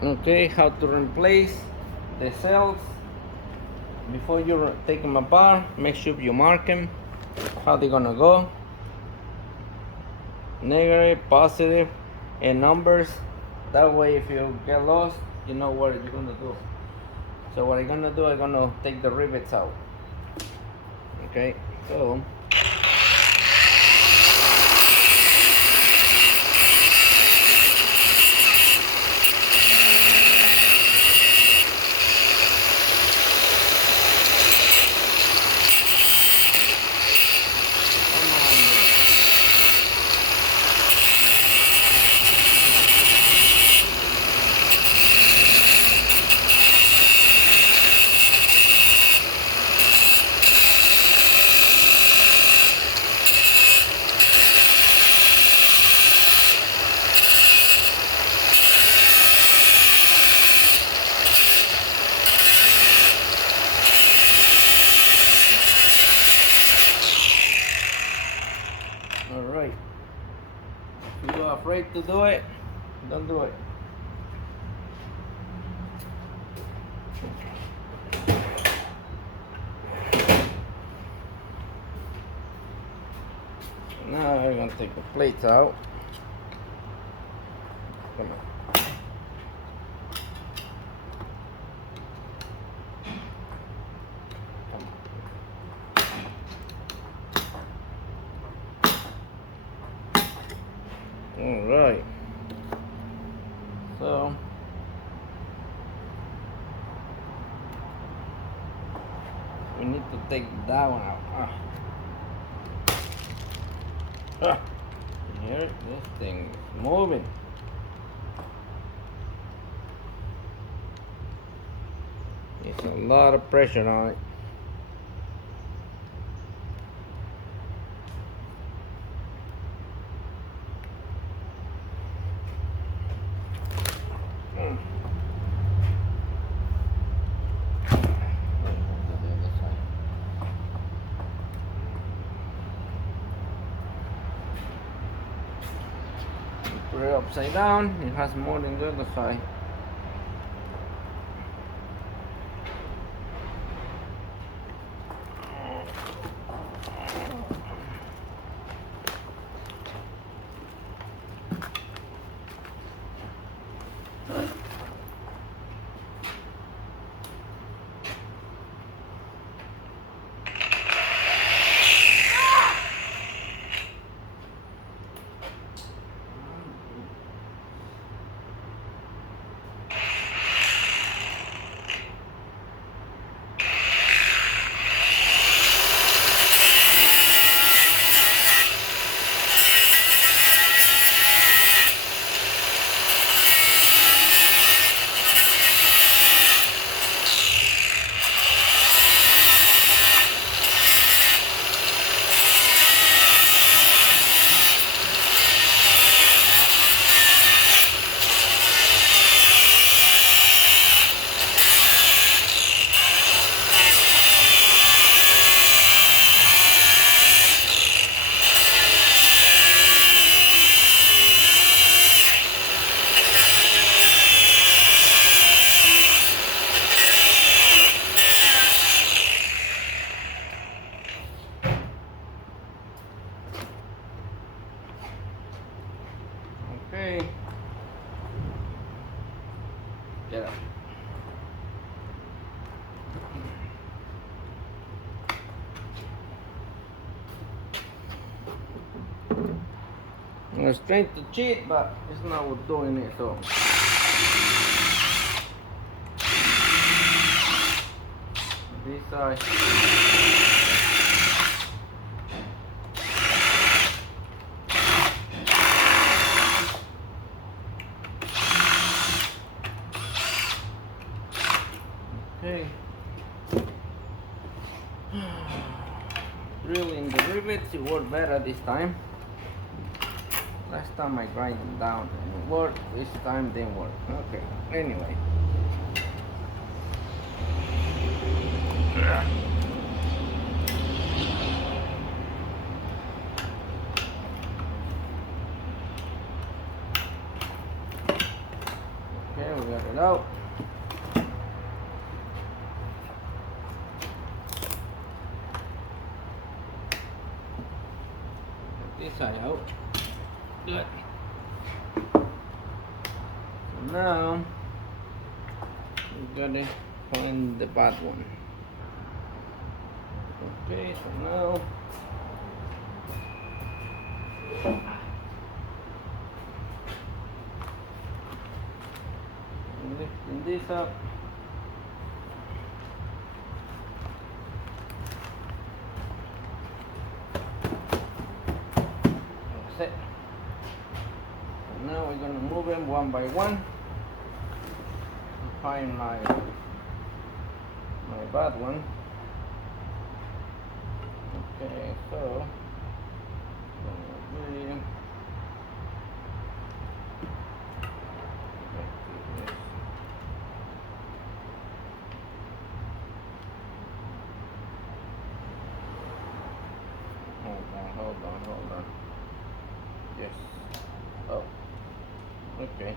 Okay, how to replace the cells. Before you take them apart, make sure you mark them, how they're gonna go. Negative, positive, and numbers. That way if you get lost, you know what you're gonna do. So what I'm gonna do, I'm gonna take the rivets out. Okay, so alright. If you're afraid to do it, don't do it. Now I'm gonna take the plates out. Come on. Alright. So we need to take that one out. Here, this thing is moving. There's a lot of pressure on it. Put it upside down, it has more than the other side. Okay. Get up. I'm trying to cheat, but it's not worth doing it, so. This side. Okay. Drilling the rivets, it worked better this time. Last time I grind them down and it worked, this time didn't work. Okay, anyway. Okay, we're Get it out. Get this side out. Good. So now we gotta find the bad one. Okay, so now lifting this up. That's it. So now we're gonna move them one by one to find my bad one. Okay, so hold on. Yes. Oh. Okay.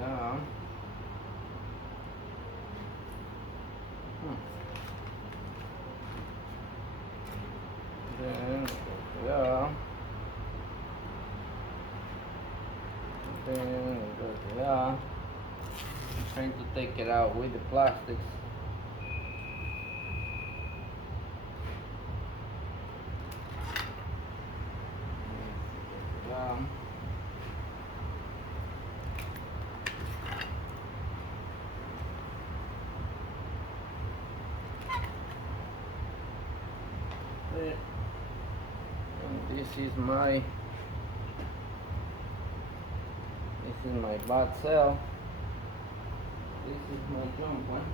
Now. Then go down. Then go down. I'm trying to take it out with the plastics. Down. And this is my bad cell. This is my junk one.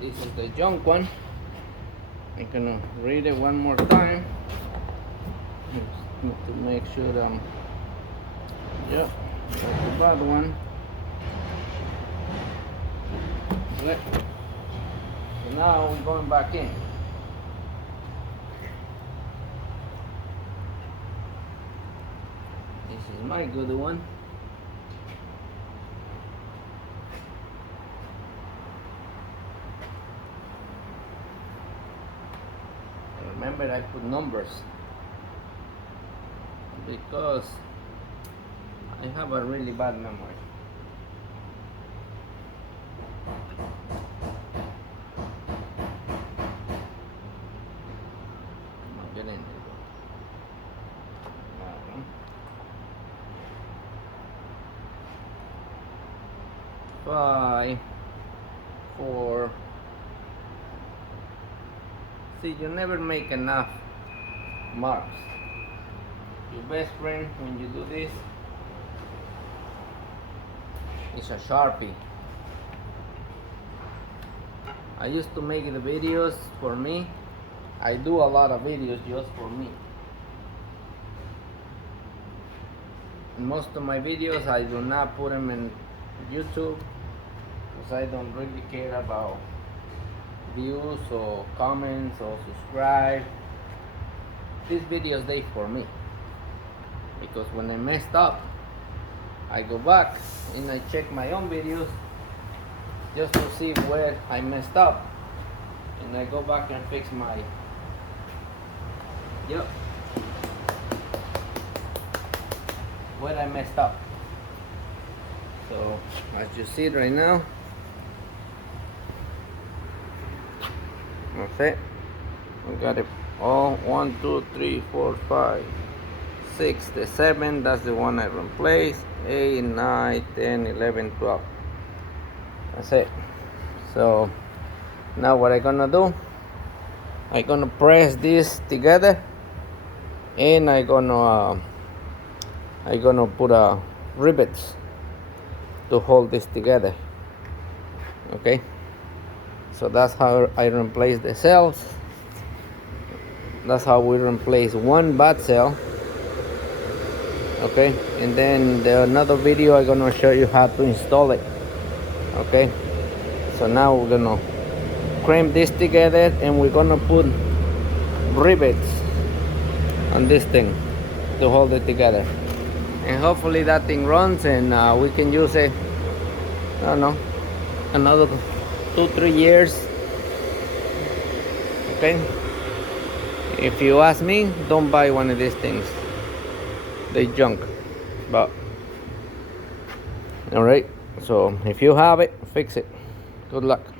This is the junk one. I'm gonna read it one more time to make sure that yep, that's the bad one. Good. So now we're going back in. This is my good one. Remember, I put numbers because I have a really bad memory. Get in there. 5, 4. See, you never make enough marks. Your best friend when you do this is a Sharpie. I used to make the videos for me. I do a lot of videos just for me. Most of my videos I do not put them in YouTube because I don't really care about views or comments or subscribe. This video is there for me because when I messed up, I go back and I check my own videos just to see where I messed up, and I go back and fix my where I messed up. So as you see right now, that's it. I got it all 1, 2, 3, 4, 5, 6, the 7. That's the one I replaced. 8, 9, 10, 11, 12. That's it. So now what I'm gonna do, I'm gonna press this together, and I'm gonna put rivets to hold this together. Okay. So that's how I replace the cells. That's how we replace one bad cell. Okay, and then another video I'm gonna show you how to install it. Okay, so now we're gonna crimp this together, and we're gonna put rivets on this thing to hold it together, and hopefully that thing runs, and we can use it, I don't know, another 2-3 years. Okay, if you ask me, don't buy one of these things, they junk. But all right, so if you have it, fix it. Good luck.